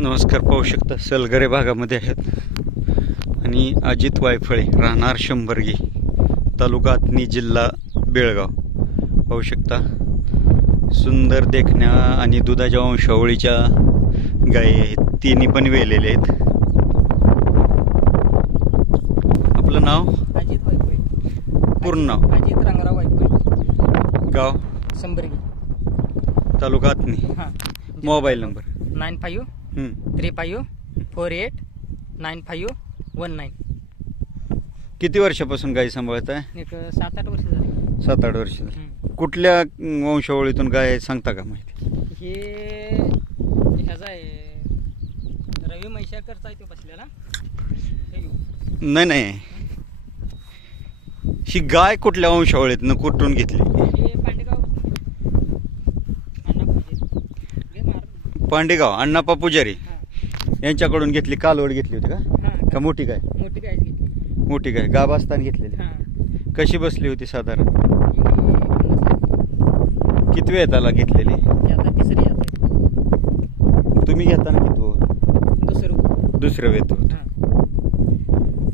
नमस्कार. पाहू शकता सलगरे भागामध्ये आहेत आणि अजित वायफळे राहणार शंभरगी तालुका आथणी जिल्हा बेळगाव. पाहू शकता सुंदर देखण्या आणि दुधाच्या वंशावळीच्या गायी आहेत. तिन्ही पण वेलेले आहेत. आपलं नाव अजित वायफळे. पूर्ण नाव अजित रंगराव वायफळे. गाव शंभरगी. तालुका आथणी. हां. Mobile number 9535489519. किती वर्षापासून गाय सांभाळत आहे? एक 7-8 वर्ष झाली. 7-8 वर्ष झाली. कुठल्या वंशावळीतून गाय सांगता का माहिती? हे ह्याचा आहे रवी म्हैसाळकरचा आहे तो बसलेला. हे घेऊ. नाही, ही गाय कुठल्या वंशावळीतनं कुठून घेतली? हे पांडेगाव पांडेगाव अण्णाप्पा पुजारी हां. यांच्याकडून घेतली. कालवड घेतली होती का? हां. का मोठी गाय? मोठी गायच घेतली. मोठी गाय गाभ असताना घेतलेली. हां. कशी बसली होती साधारण? ही 50 किती वेळ त्याला घेतलेली? ती आता तिसरी आता आहे. तुम्ही घेताना किती होत? दुसरं वेत होत. हां.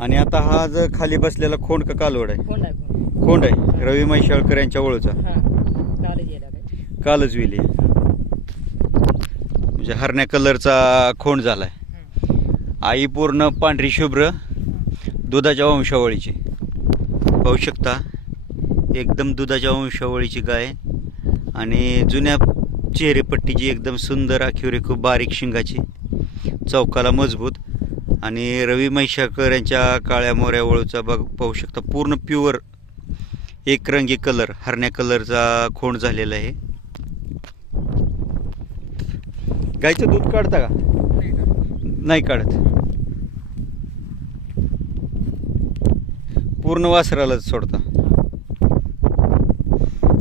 आणि आता हा जर खाली बसलेला खोंड का कालवड आहे? कोण आहे कोण? खोंड आहे. रवी म्हैसाळकर यांच्या ओळचा. हां. कालच गेला काय. कालच विली म्हणजे हरण्या कलरचा खोंड झालाय. आई पूर्ण पांढरी शुभ्र दुधाच्या वंशावळीची. पाहू शकता एकदम दुधाच्या वंशावळीची गाय आणि जुन्या चेहरेपट्टीची एकदम सुंदर आखीवर खूप बारीक शिंगाची, चौकाला मजबूत आणि रवी म्हैसाळकर यांच्या काळ्या मोऱ्या वळूचा पाहू शकता पूर्ण प्युअर एकरंगी कलर हरण्या कलरचा खोंड झालेला आहे. गायचं दूध काढता का? नाही काढत. पूर्ण वासरालाच सोडता.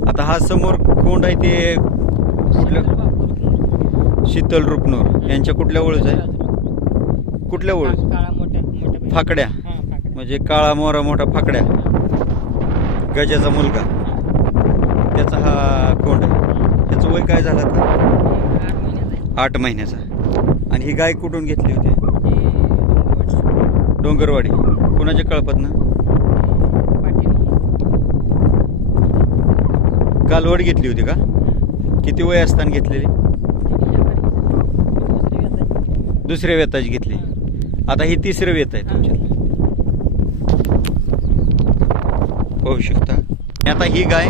आता हा समोर खोंड आहे ते कुठल्या? शीतल रुपनूर यांच्या कुठल्या ओळख आहे? कुठल्या ओळख? काळा मोठ्या फाकड्या म्हणजे काळा मोरा मोठा फाकड्या गजाचा मुलगा त्याचा हा खोंड आहे. त्याचं वय काय झालं आता? 8 महिन्याचा. आणि ही गाय कुठून घेतली होती? डोंगरवाडी. कुणाच्या कळपातनं? कालवड घेतली होती का? किती वय असताना घेतलेली? दुसऱ्या वेताची घेतली. आता ही तिसरं वेत आहे तुमच्या. पाहू शकता. आता ही गाय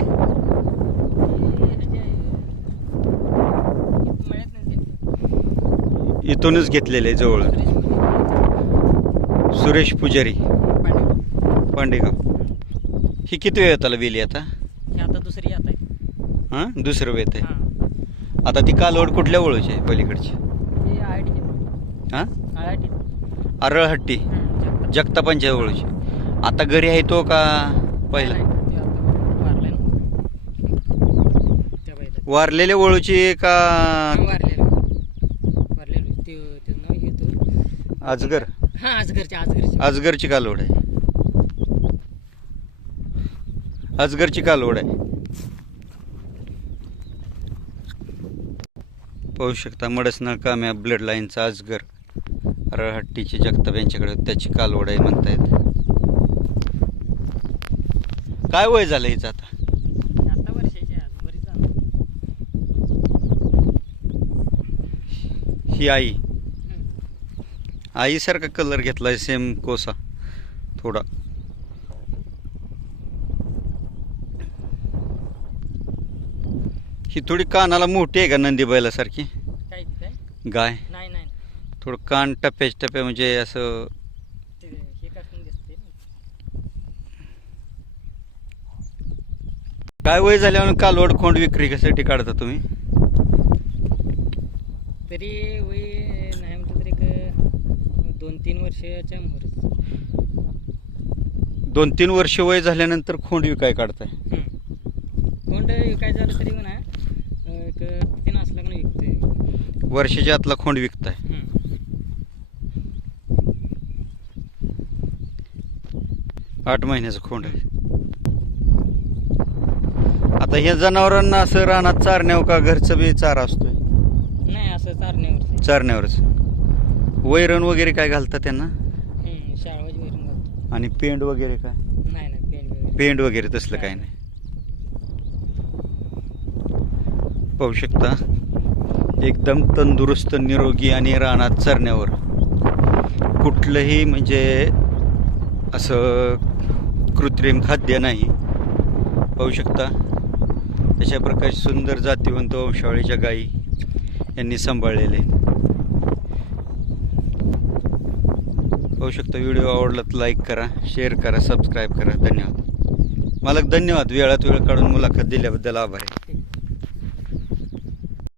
इथूनच घेतलेले आहे जवळ. सुरेश पुजारी पांडेगाव. ही किती वेळ त्याला वेली आता? आता दुसरी आता आहे. हां दुसरं वेत आहे. आता ती कालवड कुठल्या ओळखची आहे पलीकडची? हां अरळहट्टी जगतापांच्या ओळखची. आता घरी आहे तो का पहिला? वारलेल्या ओळखची का अजगर? अजगरची कालवड आहे. अजगरची कालवड आहे. पाहू शकता मडसना काम्या ब्लड लाईनचा अजगर अरळहट्टीचे जगताप यांच्याकडे त्याची कालवड आहे म्हणतायत. काय वय झालं हिचं आता? ही आईसारखा कलर घेतलाय सेम कोसा थोडा. ही थोडी कानाला मोठी आहे का नंदी बैलासारखी गाय? थोडं कान टप्प्या म्हणजे असं. काय वय झाल्यावर कालवड खोंड विक्री कशासाठी काढता तुम्ही? तरी वय नाही म्हटलं तरी एक 2-3 वर्षाच्या मोहर. 2-3 वर्ष वय झाल्यानंतर खोंड विकाय काढताय? खोंड विकाय झालं तरी म्हणा एक 3 असला का विकते. वर्षाच्या आतला खोंड विकताय? 8 महिन्याचा खोंड आहे. आता ह्या जनावरांना असं रानात चारण्यावर का घरचं बी चारा असतोय? नाही असं चारण्यावर. चारण्यावरच. वैरण वगैरे काय घालता त्यांना? शाळवाची वैरण घालतो. आणि पेंड वगैरे काय? नाही नाही पेंड वगैरे. पेंड वगैरे तसलं काय नाही. पाहू शकता एकदम तंदुरुस्त निरोगी आणि रानात चरण्यावर कुठलंही म्हणजे असं कृत्रिम खाद्य नाही. पाहू शकता अशा प्रकारची सुंदर जातीवंत वंशावळीच्या गायी यांनी सांभाळलेले. पाहू शकता. व्हिडिओ आवडला तर लाईक करा, शेअर करा, सबस्क्राईब करा. धन्यवाद. मालक धन्यवाद. वेळात वेळ काढून मुलाखत दिल्याबद्दल आभार आहे.